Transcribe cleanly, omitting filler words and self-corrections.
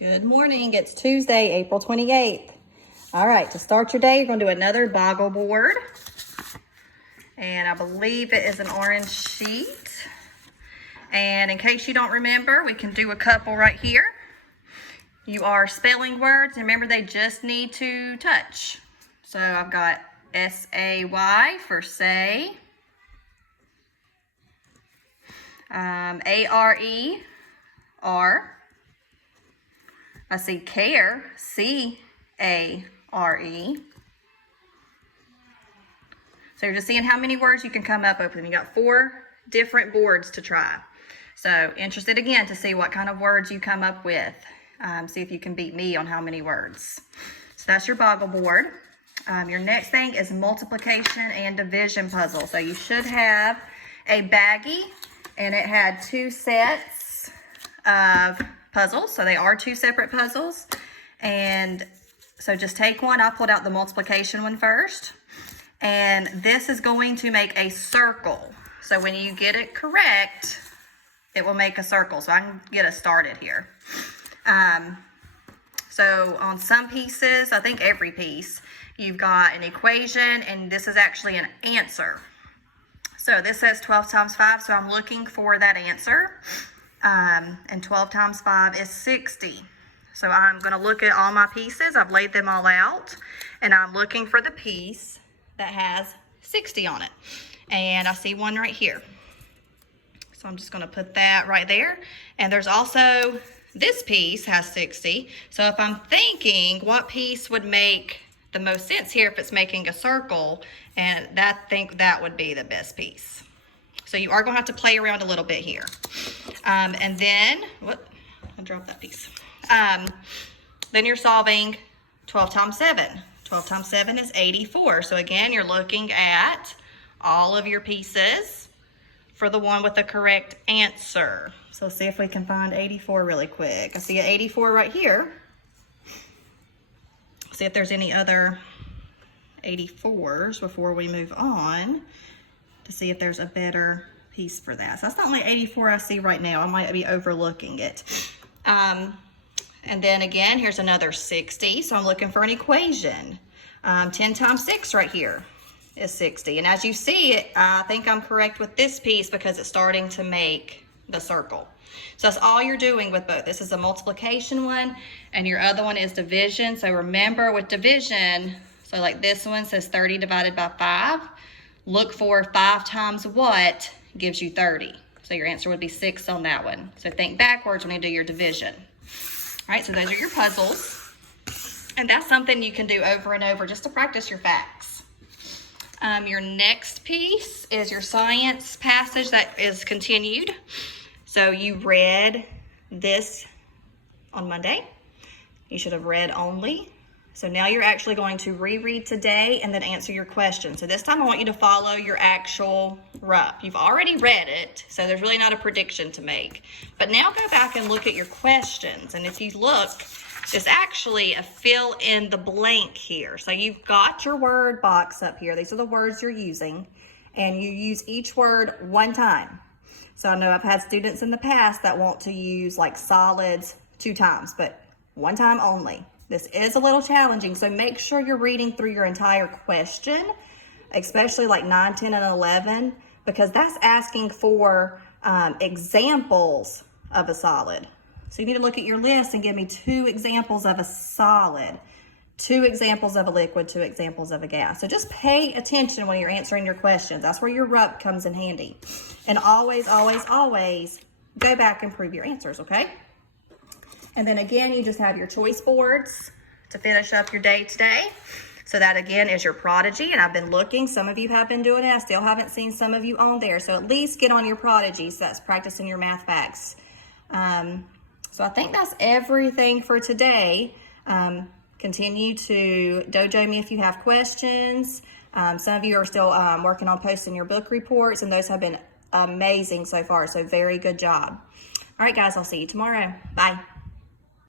Good morning. It's Tuesday, April 28th. All right, to start your day, you're going to do another Boggle board. And I believe it is an orange sheet. And in case you don't remember, we can do a couple right here. You are spelling words. Remember, they just need to touch. So I've got S-A-Y for say. A-R-E-R. I see care, C-A-R-E. So you're just seeing how many words you can come up with. You got 4 different boards to try. So interested again to see what kind of words you come up with. See if you can beat me on how many words. So that's your Boggle board. Your next thing is multiplication and division puzzle. So you should have a baggie, and it had 2 sets of puzzles. So they are 2 separate puzzles. And so just take one. I pulled out the multiplication one first. And this is going to make a circle. So when you get it correct, it will make a circle. So I can get us started here. So on some pieces, I think every piece, you've got an equation, and this is actually an answer. So this says 12 times 5, so I'm looking for that answer. And 12 times 5 is 60. So I'm going to look at all my pieces. I've laid them all out, and I'm looking for the piece that has 60 on it. And I see one right here. So I'm just going to put that right there. And there's also this piece has 60. So if I'm thinking what piece would make the most sense here if it's making a circle, and I think that would be the best piece. So you are going to have to play around a little bit here. And then, I dropped that piece. Then you're solving 12 times 7. 12 times 7 is 84. So again, you're looking at all of your pieces for the one with the correct answer. So see if we can find 84 really quick. I see an 84 right here. See if there's any other 84s before we move on to see if there's a better piece for that. So that's the only 84 I see right now. I might be overlooking it. And then again, here's another 60. So I'm looking for an equation. 10 times 6 right here is 60. And as you see, I think I'm correct with this piece because it's starting to make the circle. So that's all you're doing with both. This is a multiplication one, and your other one is division. So remember with division, so like this one says 30 divided by 5. Look for 5 times what gives you 30. So your answer would be 6 on that one. So think backwards when you do your division. All right, so those are your puzzles. And that's something you can do over and over just to practice your facts. Your next piece is your science passage that is continued. So you read this on Monday. You should have read only. So now you're actually going to reread today and then answer your question. So this time I want you to follow your actual RUP. You've already read it, so there's really not a prediction to make. But now go back and look at your questions. And if you look, there's actually a fill in the blank here. So you've got your word box up here. These are the words you're using. And you use each word one time. So I know I've had students in the past that want to use like solids 2 times, but 1 time only. This is a little challenging, so make sure you're reading through your entire question, especially like 9, 10, and 11, because that's asking for examples of a solid. So you need to look at your list and give me 2 examples of a solid, 2 examples of a liquid, 2 examples of a gas. So just pay attention when you're answering your questions. That's where your RUP comes in handy. And always, always, always go back and prove your answers, okay? And then again, you just have your choice boards to finish up your day today. So that again is your Prodigy. And I've been looking, some of you have been doing it. I still haven't seen some of you on there. So at least get on your Prodigy. So that's practicing your math facts. So I think that's everything for today. Continue to dojo me if you have questions. Some of you are still working on posting your book reports, and those have been amazing so far. So very good job. All right, guys, I'll see you tomorrow. Bye.